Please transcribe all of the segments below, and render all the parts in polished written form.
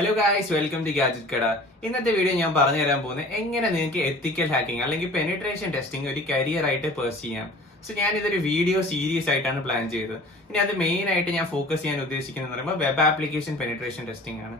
Hello guys, welcome to gadget കട. ഇന്നത്തെ video ഞാൻ പറഞ്ഞു തരാൻ പോകുന്നത് എങ്ങനെ നിങ്ങൾക്ക് എത്തിക്കൽ ഹാക്കിംഗ് അല്ലെങ്കിൽ പെനിട്രേഷൻ ടെസ്റ്റിംഗ് ഒരു കരിയർ ആയിട്ട് പേഴ്സ് ചെയ്യാം. സോ ഞാൻ ഇതൊരു വീഡിയോ സീരീസ് ആയിട്ടാണ് പ്ലാൻ ചെയ്തത്. ഇനി അത് മെയിൻ ആയിട്ട് ഞാൻ ഫോക്കസ് ചെയ്യാൻ ഉദ്ദേശിക്കുന്നത് പറയുമ്പോൾ വെബ് ആപ്ലിക്കേഷൻ പെനിട്രേഷൻ ടെസ്റ്റിംഗ് ആണ്.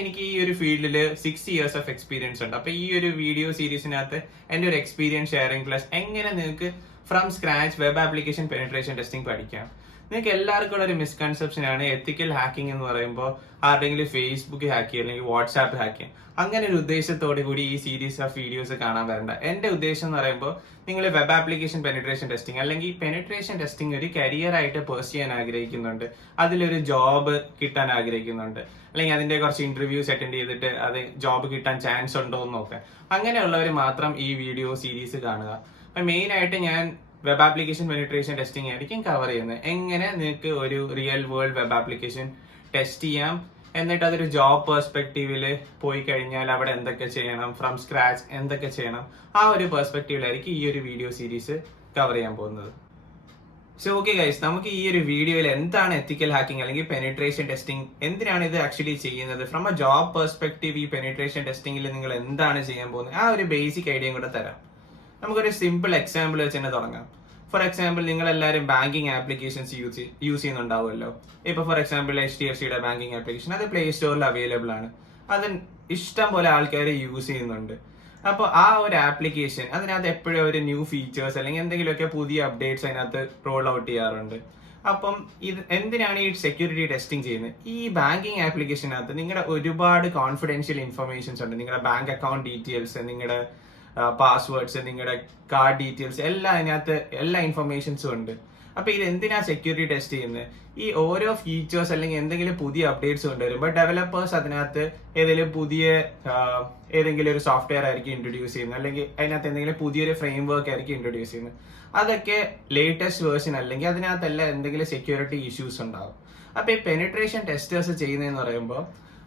എനിക്ക് ഈ ഒരു ഫീൽഡിൽ 6 years ഓഫ് എക്സ്പീരിയൻസ് ഉണ്ട്. അപ്പൊ ഈ ഒരു വീഡിയോ സീരീസിനകത്ത് എന്റെ ഒരു എക്സ്പീരിയൻസ് ഷെയറിംഗ് പ്ലസ് എങ്ങനെ നിങ്ങൾക്ക് from scratch web application penetration testing പഠിക്കാം. നിങ്ങൾക്ക് എല്ലാവർക്കും ഉള്ള ഒരു മിസ്കൺസെപ്ഷൻ ആണ് എത്തിക്കൽ ഹാക്കിംഗ് എന്ന് പറയുമ്പോൾ ആരുടെങ്കിലും ഫേസ്ബുക്ക് ഹാക്ക് ചെയ്യുക അല്ലെങ്കിൽ വാട്സാപ്പ് ഹാക്ക് ചെയ്യുക. അങ്ങനെ ഒരു ഉദ്ദേശത്തോടു കൂടി ഈ സീരീസ് ഓഫ് വീഡിയോസ് കാണാൻ വരണ്ട. എന്റെ ഉദ്ദേശം എന്ന് പറയുമ്പോൾ നിങ്ങൾ വെബ് ആപ്ലിക്കേഷൻ പെനിട്രേഷൻ ടെസ്റ്റിംഗ് അല്ലെങ്കിൽ പെനിട്രേഷൻ ടെസ്റ്റിംഗ് ഒരു കരിയർ ആയിട്ട് പേഴ്സ് ചെയ്യാൻ ആഗ്രഹിക്കുന്നുണ്ട്, അതിലൊരു ജോബ് കിട്ടാൻ ആഗ്രഹിക്കുന്നുണ്ട്, അല്ലെങ്കിൽ അതിന്റെ കുറച്ച് ഇന്റർവ്യൂസ് അറ്റൻഡ് ചെയ്തിട്ട് അത് ജോബ് കിട്ടാൻ ചാൻസ് ഉണ്ടോ എന്ന് നോക്കാം. അങ്ങനെയുള്ളവർ മാത്രം ഈ വീഡിയോ സീരീസ് കാണുക. മെയിൻ ആയിട്ട് ഞാൻ വെബ് ആപ്ലിക്കേഷൻ പെനിട്രേഷൻ ടെസ്റ്റിംഗ് ആയിരിക്കും കവർ ചെയ്യുന്നത്. എങ്ങനെ നിങ്ങൾക്ക് ഒരു real world web application test ചെയ്യാം, എന്നിട്ട് അതൊരു ജോബ് പെർസ്പെക്റ്റീവിൽ പോയി കഴിഞ്ഞാൽ അവിടെ എന്തൊക്കെ ചെയ്യണം, ഫ്രം സ്ക്രാച്ച് എന്തൊക്കെ ചെയ്യണം, ആ ഒരു പെർസ്പെക്റ്റീവിലായിരിക്കും ഈ ഒരു വീഡിയോ സീരീസ് കവർ ചെയ്യാൻ പോകുന്നത്. സോ ഓക്കെ ഗൈസ്, നമുക്ക് ഈ ഒരു വീഡിയോയിൽ എന്താണ് എത്തിക്കൽ ഹാക്കിംഗ് അല്ലെങ്കിൽ പെനിട്രേഷൻ ടെസ്റ്റിംഗ്, എന്തിനാണ് ഇത് ആക്ച്വലി ചെയ്യുന്നത്, ഫ്രം എ ജോബ് പെർസ്പെക്റ്റീവ് ഈ പെനിട്രേഷൻ ടെസ്റ്റിംഗിൽ നിങ്ങൾ എന്താണ് ചെയ്യാൻ പോകുന്നത്, ആ ഒരു ബേസിക് ഐഡിയയും കൂടെ തരാം. നമുക്കൊരു സിമ്പിൾ എക്സാമ്പിൾ വെച്ച് തന്നെ തുടങ്ങാം. ഫോർ എക്സാമ്പിൾ, നിങ്ങൾ എല്ലാവരും ബാങ്കിങ് ആപ്ലിക്കേഷൻസ് യൂസ് ചെയ്യുന്നുണ്ടാവുമല്ലോ. ഇപ്പൊ ഫോർ എക്സാമ്പിൾ HDFCയുടെ ബാങ്കിങ് ആപ്ലിക്കേഷൻ അത് പ്ലേ സ്റ്റോറിൽ അവൈലബിൾ ആണ്. അത് ഇഷ്ടം പോലെ ആൾക്കാർ യൂസ് ചെയ്യുന്നുണ്ട്. അപ്പോൾ ആ ഒരു ആപ്ലിക്കേഷൻ അതിനകത്ത് എപ്പോഴും ഒരു ന്യൂ ഫീച്ചേഴ്സ് അല്ലെങ്കിൽ എന്തെങ്കിലുമൊക്കെ പുതിയ അപ്ഡേറ്റ്സ് അതിനകത്ത് റോൾ ഔട്ട് ചെയ്യാറുണ്ട്. അപ്പം ഇത് എന്തിനാണ് ഈ സെക്യൂരിറ്റി ടെസ്റ്റിംഗ് ചെയ്യുന്നത്? ഈ ബാങ്കിങ് ആപ്ലിക്കേഷനകത്ത് നിങ്ങളുടെ ഒരുപാട് കോൺഫിഡൻഷ്യൽ ഇൻഫർമേഷൻസ് ഉണ്ട്. നിങ്ങളുടെ ബാങ്ക് അക്കൗണ്ട് ഡീറ്റെയിൽസ്, നിങ്ങളുടെ പാസ്വേഡ്സ്, നിങ്ങളുടെ കാർഡ് ഡീറ്റെയിൽസ് എല്ലാം അതിനകത്ത് എല്ലാ ഇൻഫർമേഷൻസും ഉണ്ട്. അപ്പൊ ഇത് എന്തിനാ സെക്യൂരിറ്റി ടെസ്റ്റ് ചെയ്യുന്നത്? ഈ ഓരോ ഫീച്ചേഴ്സ് അല്ലെങ്കിൽ എന്തെങ്കിലും പുതിയ അപ്ഡേറ്റ്സ് കൊണ്ടുവരുമ്പോൾ ഡെവലപ്പേഴ്സ് അതിനകത്ത് ഏതെങ്കിലും ഒരു സോഫ്റ്റ്വെയർ ആയിരിക്കും ഇൻട്രൊഡ്യൂസ് ചെയ്യുന്നത്, അല്ലെങ്കിൽ അതിനകത്ത് എന്തെങ്കിലും പുതിയൊരു ഫ്രെയിം വർക്ക് ആയിരിക്കും ഇൻട്രൊഡ്യൂസ് ചെയ്യുന്നത്. അതൊക്കെ ലേറ്റസ്റ്റ് വേർഷൻ അല്ലെങ്കിൽ അതിനകത്തെല്ലാം എന്തെങ്കിലും സെക്യൂരിറ്റി ഇഷ്യൂസ് ഉണ്ടാവും. അപ്പൊ ഈ പെനിട്രേഷൻ ടെസ്റ്റേഴ്സ് ചെയ്യുന്നതെന്ന് പറയുമ്പോൾ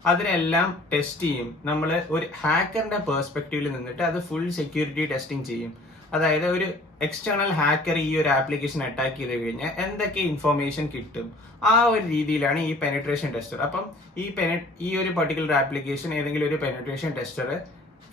അതിനെല്ലാം ടെസ്റ്റ് ചെയ്യും. നമ്മൾ ഒരു ഹാക്കറിന്റെ പെർസ്പെക്റ്റീവിൽ നിന്നിട്ട് അത് ഫുൾ സെക്യൂരിറ്റി ടെസ്റ്റിംഗ് ചെയ്യും. അതായത് ഒരു എക്സ്റ്റേണൽ ഹാക്കർ ഈ ഒരു ആപ്ലിക്കേഷൻ അറ്റാക്ക് ചെയ്ത് കഴിഞ്ഞാൽ എന്തൊക്കെ ഇൻഫർമേഷൻ കിട്ടും, ആ ഒരു രീതിയിലാണ് ഈ പെനിട്രേഷൻ ടെസ്റ്റർ. അപ്പം ഈ ഒരു പർട്ടിക്കുലർ ആപ്ലിക്കേഷൻ ഏതെങ്കിലും ഒരു പെനിട്രേഷൻ ടെസ്റ്റർ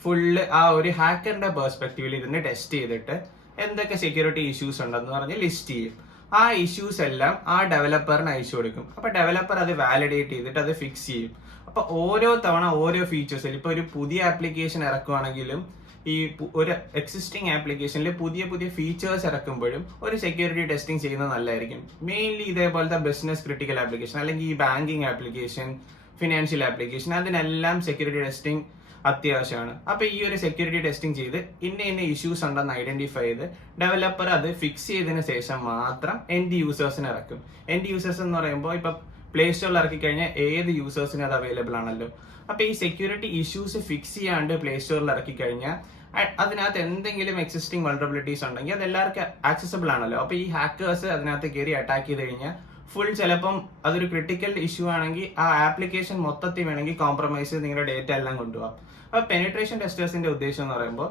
ഫുള്ള് ആ ഒരു ഹാക്കറിന്റെ പെർസ്പെക്റ്റീവിൽ ഇരുന്ന് ടെസ്റ്റ് ചെയ്തിട്ട് എന്തൊക്കെ സെക്യൂരിറ്റി ഇഷ്യൂസ് ഉണ്ടെന്ന് പറഞ്ഞ് ലിസ്റ്റ് ചെയ്യും. ആ ഇഷ്യൂസ് എല്ലാം ആ ഡെവലപ്പറിന് അയച്ചു കൊടുക്കും. അപ്പൊ ഡെവലപ്പർ അത് വാലിഡേറ്റ് ചെയ്തിട്ട് അത് ഫിക്സ് ചെയ്യും. അപ്പൊ ഓരോ തവണ ഓരോ ഫീച്ചേഴ്സിൽ ഇപ്പൊ ഒരു പുതിയ ആപ്ലിക്കേഷൻ ഇറക്കുവാണെങ്കിലും ഈ ഒരു എക്സിസ്റ്റിംഗ് ആപ്ലിക്കേഷനിൽ പുതിയ പുതിയ ഫീച്ചേഴ്സ് ഇറക്കുമ്പോഴും ഒരു സെക്യൂരിറ്റി ടെസ്റ്റിംഗ് ചെയ്യുന്നത് നല്ലതായിരിക്കും. മെയിൻലി ഇതേപോലത്തെ ബിസിനസ് ക്രിട്ടിക്കൽ ആപ്ലിക്കേഷൻ അല്ലെങ്കിൽ ഈ ബാങ്കിങ് ആപ്ലിക്കേഷൻ, ഫിനാൻഷ്യൽ ആപ്ലിക്കേഷൻ, അതിനെല്ലാം സെക്യൂരിറ്റി ടെസ്റ്റിംഗ് അത്യാവശ്യമാണ്. അപ്പൊ ഈ ഒരു സെക്യൂരിറ്റി ടെസ്റ്റിംഗ് ചെയ്ത് ഇന്ന ഇഷ്യൂസ് ഉണ്ടെന്ന് ഐഡന്റിഫൈ ചെയ്ത് ഡെവലപ്പർ അത് ഫിക്സ് ചെയ്തതിന് ശേഷം മാത്രം എൻഡ് യൂസേഴ്സിന് ഇറക്കും. എൻഡ് യൂസേഴ്സ് എന്ന് പറയുമ്പോൾ ഇപ്പൊ പ്ലേ സ്റ്റോറിൽ ഇറക്കി കഴിഞ്ഞാൽ ഏത് യൂസേഴ്സിനും അത് അവൈലബിൾ ആണല്ലോ. അപ്പൊ ഈ സെക്യൂരിറ്റി ഇഷ്യൂസ് ഫിക്സ് ചെയ്യാണ്ട് പ്ലേ സ്റ്റോറിൽ ഇറക്കി കഴിഞ്ഞാൽ അതിനകത്ത് എന്തെങ്കിലും എക്സിസ്റ്റിംഗ് വൾണറബിലിറ്റീസ് ഉണ്ടെങ്കിൽ അത് എല്ലാവർക്കും ആക്സസിബിൾ ആണല്ലോ. അപ്പൊ ഈ ഹാക്കേഴ്സ് അതിനകത്ത് കയറി അറ്റാക്ക് ചെയ്ത് കഴിഞ്ഞാൽ ഫുൾ ചിലപ്പം അതൊരു ക്രിട്ടിക്കൽ ഇഷ്യൂ ആണെങ്കിൽ ആ ആപ്ലിക്കേഷൻ മൊത്തത്തിൽ വേണമെങ്കിൽ കോംപ്രമൈസ് നിങ്ങളുടെ ഡേറ്റ എല്ലാം കൊണ്ടുപോകാം. അപ്പൊ പെനിട്രേഷൻ ടെസ്റ്റേഴ്സിന്റെ ഉദ്ദേശം എന്ന് പറയുമ്പോൾ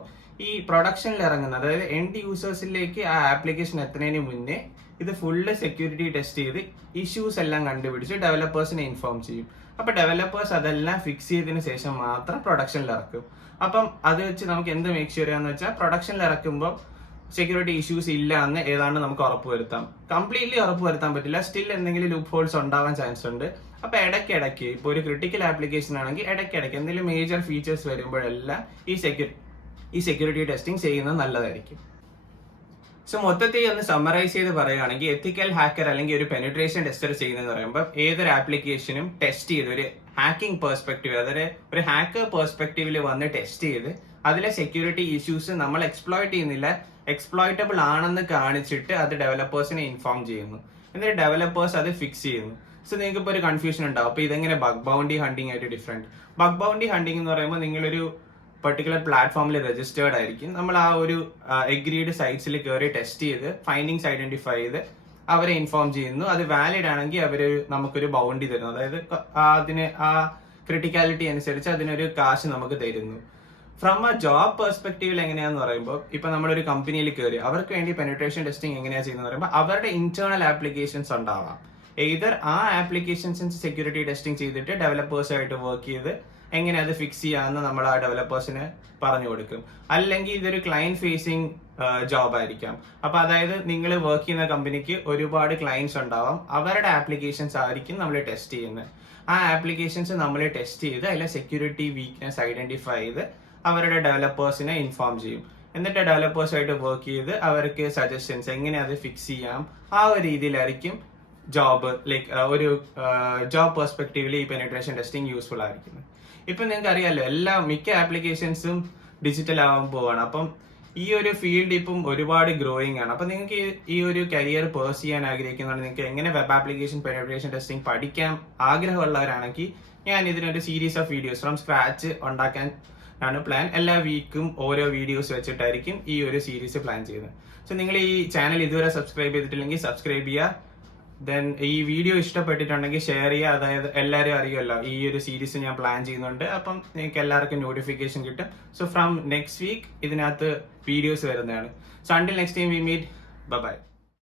ഈ പ്രൊഡക്ഷനിൽ ഇറങ്ങുന്ന, അതായത് എൻഡ് യൂസേഴ്സിലേക്ക് ആ ആപ്ലിക്കേഷൻ എത്തുന്നതിന് മുന്നേ ഇത് ഫുള്ള് സെക്യൂരിറ്റി ടെസ്റ്റ് ചെയ്ത് ഇഷ്യൂസ് എല്ലാം കണ്ടുപിടിച്ച് ഡെവലപ്പേഴ്സിനെ ഇൻഫോം ചെയ്യും. അപ്പൊ ഡെവലപ്പേഴ്സ് അതെല്ലാം ഫിക്സ് ചെയ്തതിന് ശേഷം മാത്രം പ്രൊഡക്ഷനിൽ ഇറക്കും. അപ്പം അത് വെച്ച് നമുക്ക് എന്ത് മേക്ക് ഷുവർ ചെയ്യാന്ന് വെച്ചാൽ പ്രൊഡക്ഷനിൽ ഇറക്കുമ്പോൾ സെക്യൂരിറ്റി ഇഷ്യൂസ് ഇല്ല എന്ന് ഏതാണ്ട് നമുക്ക് ഉറപ്പുവരുത്താം. കംപ്ലീറ്റ്ലി ഉറപ്പുവരുത്താൻ പറ്റില്ല, സ്റ്റിൽ എന്തെങ്കിലും ലൂപ്പ് ഹോൾസ് ഉണ്ടാവാൻ ചാൻസ് ഉണ്ട്. അപ്പൊ ഇടയ്ക്കിടയ്ക്ക് ഇപ്പൊ ഒരു ക്രിട്ടിക്കൽ ആപ്ലിക്കേഷൻ ആണെങ്കിൽ ഇടയ്ക്കിടയ്ക്ക് എന്തെങ്കിലും മേജർ ഫീച്ചേഴ്സ് വരുമ്പോഴെല്ലാം ഈ സെക്യൂരിറ്റി ടെസ്റ്റിംഗ് ചെയ്യുന്നത് നല്ലതായിരിക്കും. സോ മൊത്തത്തിൽ ഒന്ന് സമ്മറൈസ് ചെയ്ത് പറയുകയാണെങ്കിൽ എത്തിക്കൽ ഹാക്കർ അല്ലെങ്കിൽ ഒരു പെനിട്രേഷൻ ടെസ്റ്റർ ചെയ്യുന്നതെന്ന് പറയുമ്പോൾ ഏതൊരു ആപ്ലിക്കേഷനും ടെസ്റ്റ് ചെയ്ത് ഒരു ഹാക്കിംഗ് പെർസ്പെക്റ്റീവ്, അതായത് ഒരു ഹാക്കർ പെർസ്പെക്റ്റീവിൽ വന്ന് ടെസ്റ്റ് ചെയ്ത് അതിലെ സെക്യൂരിറ്റി ഇഷ്യൂസ് നമ്മൾ എക്സ്പ്ലോയിറ്റ് ചെയ്യുന്നില്ല, എക്സ്പ്ലോയിറ്റബിൾ ആണെന്ന് കാണിച്ചിട്ട് അത് ഡെവലപ്പേഴ്സിനെ ഇൻഫോം ചെയ്യുന്നു. എന്നിട്ട് ഡെവലപ്പേഴ്സ് അത് ഫിക്സ് ചെയ്യുന്നു. സോ നിങ്ങൾക്ക് ഇപ്പോൾ ഒരു കൺഫ്യൂഷൻ ഉണ്ടാവും, അപ്പൊ ഇതെങ്ങനെ ബഗ് ബൗണ്ടി ഹണ്ടിങ് ആയിട്ട് ഡിഫറെന്റ്? ബഗ് ബൗണ്ടി ഹണ്ടിങ് എന്ന് പറയുമ്പോൾ നിങ്ങളൊരു പർട്ടിക്കുലർ പ്ലാറ്റ്ഫോമിൽ രജിസ്റ്റേർഡ് ആയിരിക്കും. നമ്മൾ ആ ഒരു എഗ്രീഡ് സൈറ്റ്സിൽ കയറി ടെസ്റ്റ് ചെയ്ത് ഫൈൻഡിങ്സ് ഐഡന്റിഫൈ ചെയ്ത് അവരെ ഇൻഫോം ചെയ്യുന്നു. അത് വാലിഡ് ആണെങ്കിൽ അവർ നമുക്കൊരു ബൗണ്ടി തരുന്നു, അതായത് അതിന് ആ ക്രിട്ടിക്കാലിറ്റി അനുസരിച്ച് അതിനൊരു കാശ് നമുക്ക് തരുന്നു. ഫ്രം എ ജോബ് പെർസ്പെക്റ്റീവിൽ എങ്ങനെയാന്ന് പറയുമ്പോൾ ഇപ്പൊ നമ്മളൊരു കമ്പനിയിൽ കയറി അവർക്ക് വേണ്ടി പെനിട്രേഷൻ ടെസ്റ്റിംഗ് എങ്ങനെയാ ചെയ്യുന്നത് പറയുമ്പോൾ അവരുടെ ഇന്റേണൽ ആപ്ലിക്കേഷൻസ് ഉണ്ടാവാം. എയ്തർ ആ ആപ്ലിക്കേഷൻസിന് സെക്യൂരിറ്റി ടെസ്റ്റിംഗ് ചെയ്തിട്ട് ഡെവലപ്പേഴ്സായിട്ട് വർക്ക് ചെയ്ത് എങ്ങനെ അത് ഫിക്സ് ചെയ്യാമെന്ന് നമ്മൾ ആ ഡെവലപ്പേഴ്സിന് പറഞ്ഞു കൊടുക്കും. അല്ലെങ്കിൽ ഇതൊരു ക്ലയന്റ് ഫേസിങ് ജോബ് ആയിരിക്കാം. അപ്പൊ അതായത് നിങ്ങൾ വർക്ക് ചെയ്യുന്ന കമ്പനിക്ക് ഒരുപാട് ക്ലയൻസ് ഉണ്ടാവാം, അവരുടെ ആപ്ലിക്കേഷൻസ് ആയിരിക്കും നമ്മൾ ടെസ്റ്റ് ചെയ്യുന്നത്. ആ ആപ്ലിക്കേഷൻസ് നമ്മൾ ടെസ്റ്റ് ചെയ്ത് അതിലെ സെക്യൂരിറ്റി വീക്ക്നെസ് ഐഡന്റിഫൈ ചെയ്ത് അവരുടെ ഡെവലപ്പേഴ്സിനെ ഇൻഫോം ചെയ്യും. എന്നിട്ട് ഡെവലപ്പേഴ്സായിട്ട് വർക്ക് ചെയ്ത് അവർക്ക് സജഷൻസ് എങ്ങനെ അത് ഫിക്സ് ചെയ്യാം, ആ ഒരു രീതിയിലായിരിക്കും ജോബ് ലൈക്ക് ഒരു ജോബ് പെർസ്പെക്റ്റീവിൽ ഈ പെനിട്രേഷൻ ടെസ്റ്റിംഗ് യൂസ്ഫുൾ ആയിരിക്കുന്നത്. ഇപ്പം നിങ്ങൾക്ക് അറിയാമല്ലോ, മിക്ക ആപ്ലിക്കേഷൻസും ഡിജിറ്റൽ ആവാൻ പോവാണ്. അപ്പം ഈ ഒരു ഫീൽഡ് ഇപ്പം ഒരുപാട് ഗ്രോയിങ് ആണ്. അപ്പം നിങ്ങൾക്ക് ഈ ഒരു കരിയർ പേഴ്സ് ചെയ്യാൻ ആഗ്രഹിക്കുന്നതാണ്, നിങ്ങൾക്ക് എങ്ങനെ വെബ് ആപ്ലിക്കേഷൻ പെനിട്രേഷൻ ടെസ്റ്റിംഗ് പഠിക്കാൻ ആഗ്രഹമുള്ളവരാണെങ്കിൽ ഞാൻ ഇതിനൊരു series of videos from scratch ഉണ്ടാക്കാൻ ആണ് പ്ലാൻ. എല്ലാ വീക്കും ഓരോ വീഡിയോസ് വെച്ചിട്ടായിരിക്കും ഈ ഒരു സീരീസ് പ്ലാൻ ചെയ്യുന്നത്. സോ നിങ്ങൾ ഈ ചാനൽ ഇതുവരെ സബ്സ്ക്രൈബ് ചെയ്തിട്ടില്ലെങ്കിൽ സബ്സ്ക്രൈബ് ചെയ്യുക. ദെൻ ഈ വീഡിയോ ഇഷ്ടപ്പെട്ടിട്ടുണ്ടെങ്കിൽ ഷെയർ ചെയ്യുക. അതായത് എല്ലാവരും അറിയുമല്ലോ ഈ ഒരു സീരീസ് ഞാൻ പ്ലാൻ ചെയ്യുന്നുണ്ട്. അപ്പം നിങ്ങൾക്ക് എല്ലാവർക്കും നോട്ടിഫിക്കേഷൻ കിട്ടും. സോ ഫ്രം നെക്സ്റ്റ് വീക്ക് ഇതിനകത്ത് വീഡിയോസ് വരുന്നതാണ്. So until next time we meet, by.